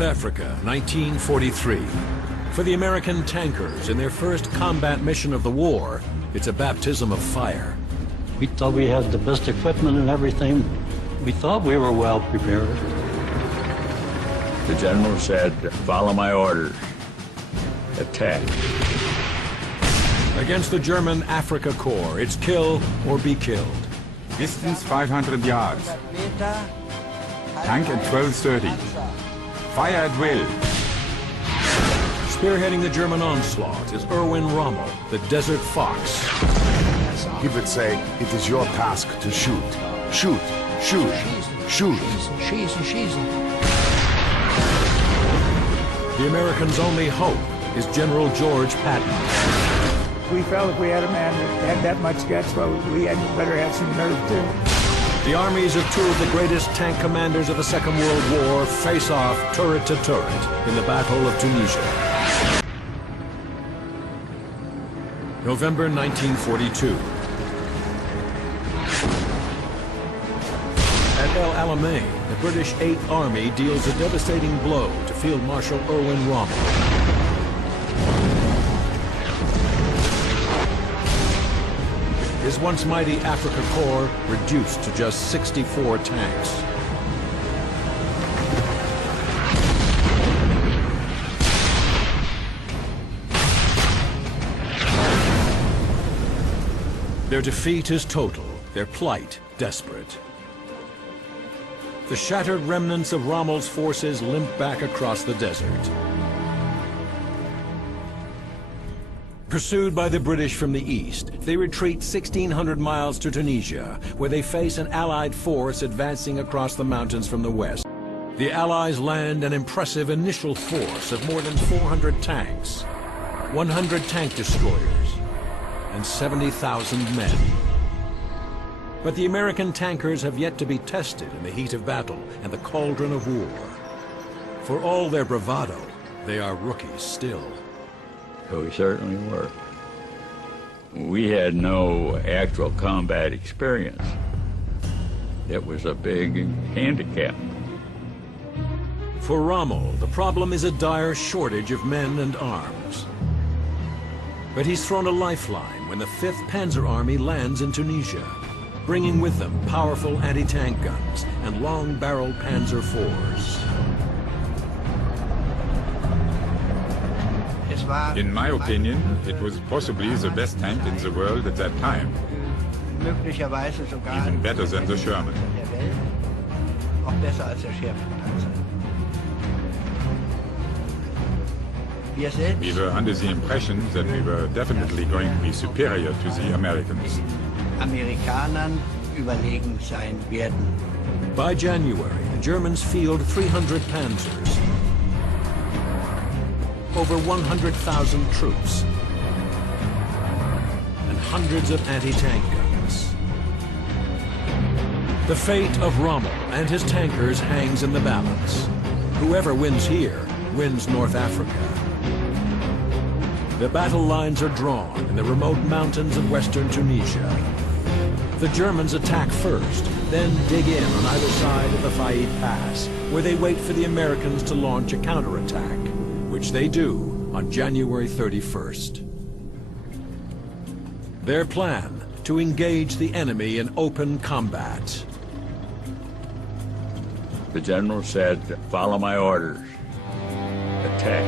North Africa, 1943. For the American tankers, in their first combat mission of the war, it's a baptism of fire. We thought we had the best equipment and everything. We thought we were well prepared. The general said, "Follow my orders. Attack." Against the German Afrika Korps, it's kill or be killed. Distance 500 yards. Tank at 12:30. Fire at will. Spearheading the German onslaught is Erwin Rommel, the Desert Fox. He would say, it is your task to shoot. Shoot, shoot, shoot. The Americans' only hope is General George Patton. We felt if we had a man that had that much guts, well, we had better have some nerve too. The armies of two of the greatest tank commanders of the Second World War face off turret to turret in the Battle of Tunisia. November 1942. At El Alamein, the British 8th Army deals a devastating blow to Field Marshal Erwin Rommel. His once mighty Afrika Korps reduced to just 64 tanks. Their defeat is total, their plight desperate. The shattered remnants of Rommel's forces limp back across the desert. Pursued by the British from the east, they retreat 1,600 miles to Tunisia, where they face an Allied force advancing across the mountains from the west. The Allies land an impressive initial force of more than 400 tanks, 100 tank destroyers, and 70,000 men. But the American tankers have yet to be tested in the heat of battle and the cauldron of war. For all their bravado, they are rookies still. So we certainly were. We had no actual combat experience. It was a big handicap. For Rommel, the problem is a dire shortage of men and arms. But he's thrown a lifeline when the 5th Panzer Army lands in Tunisia, bringing with them powerful anti-tank guns and long-barreled Panzer IVs. In my opinion, it was possibly the best tank in the world at that time. Even better than the Sherman. We were under the impression that we were definitely going to be superior to the Americans. By January, the Germans field 300 panzers, over 100,000 troops, and hundreds of anti-tank guns. The fate of Rommel and his tankers hangs in the balance. Whoever wins here wins North Africa. The battle lines are drawn in the remote mountains of western Tunisia. The Germans attack first, then dig in on either side of the Faid Pass, where they wait for the Americans to launch a counterattack, which they do on January 31st. Their plan, to engage the enemy in open combat. The general said, "Follow my orders. Attack."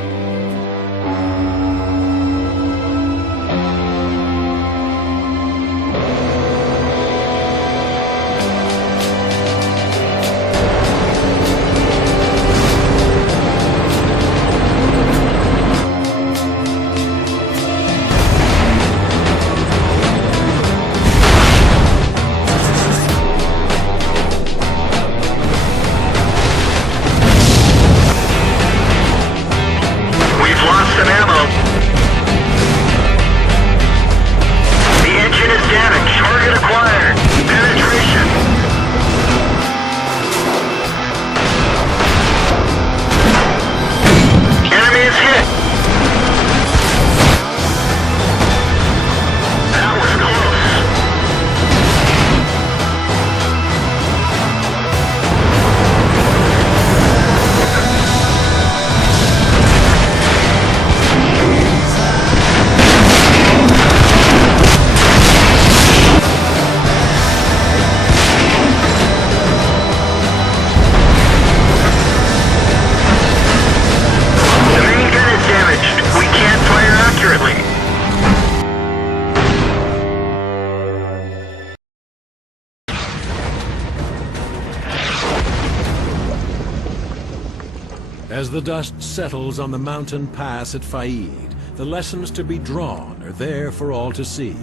As the dust settles on the mountain pass at Faid, the lessons to be drawn are there for all to see.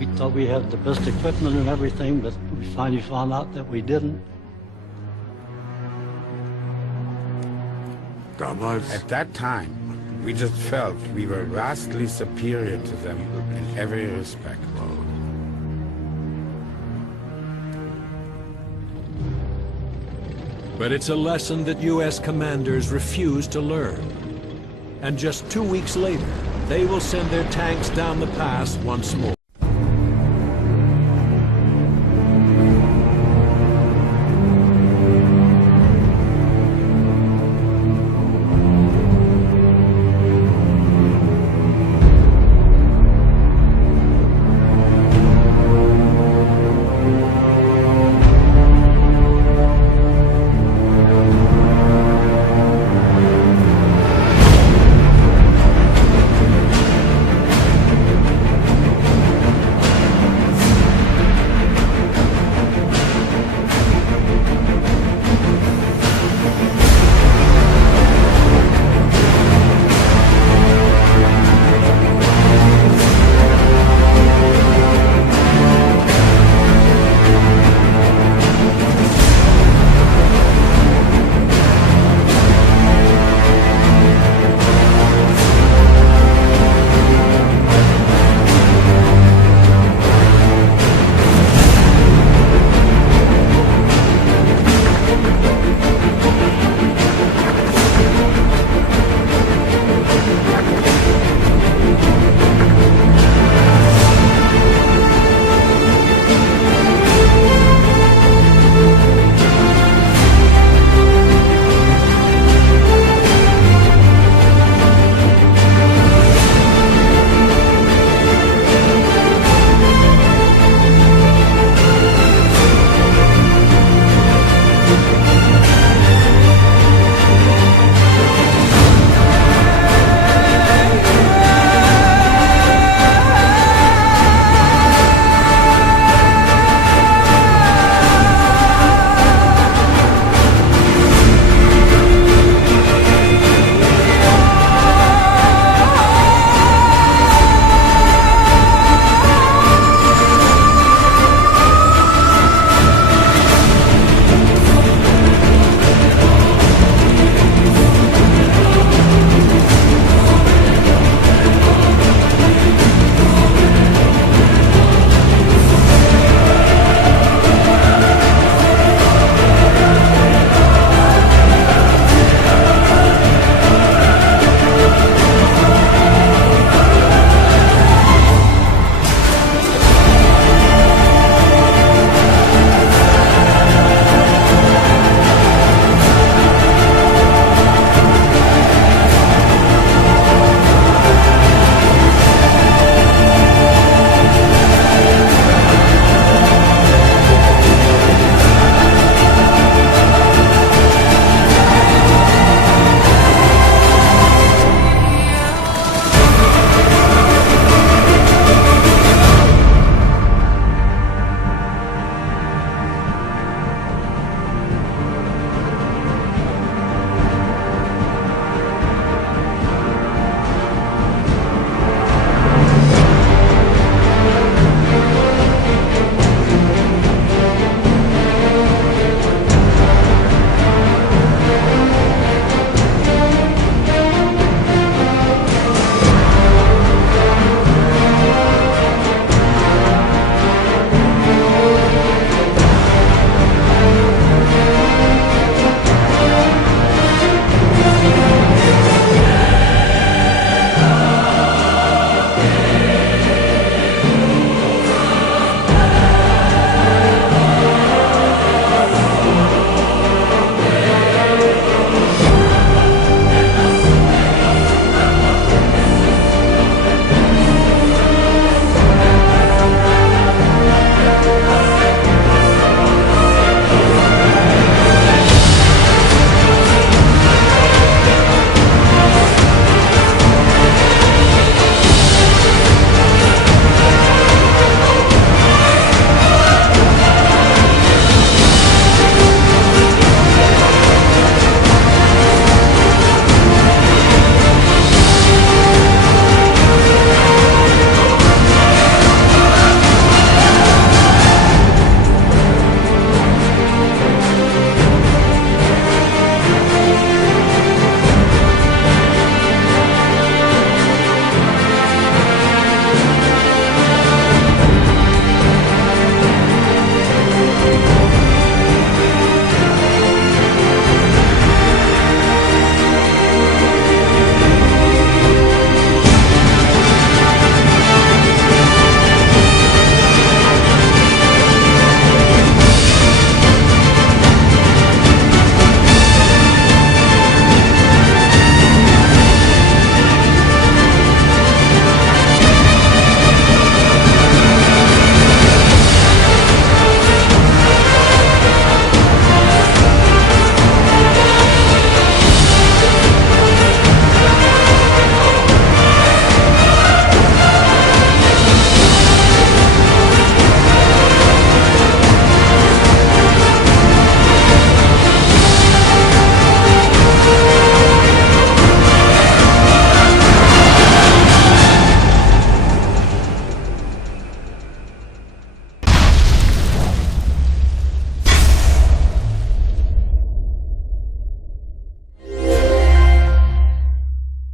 We thought we had the best equipment and everything, but we finally found out that we didn't. At that time, we just felt we were vastly superior to them in every respect. But it's a lesson that U.S. commanders refuse to learn. And just 2 weeks later, they will send their tanks down the pass once more.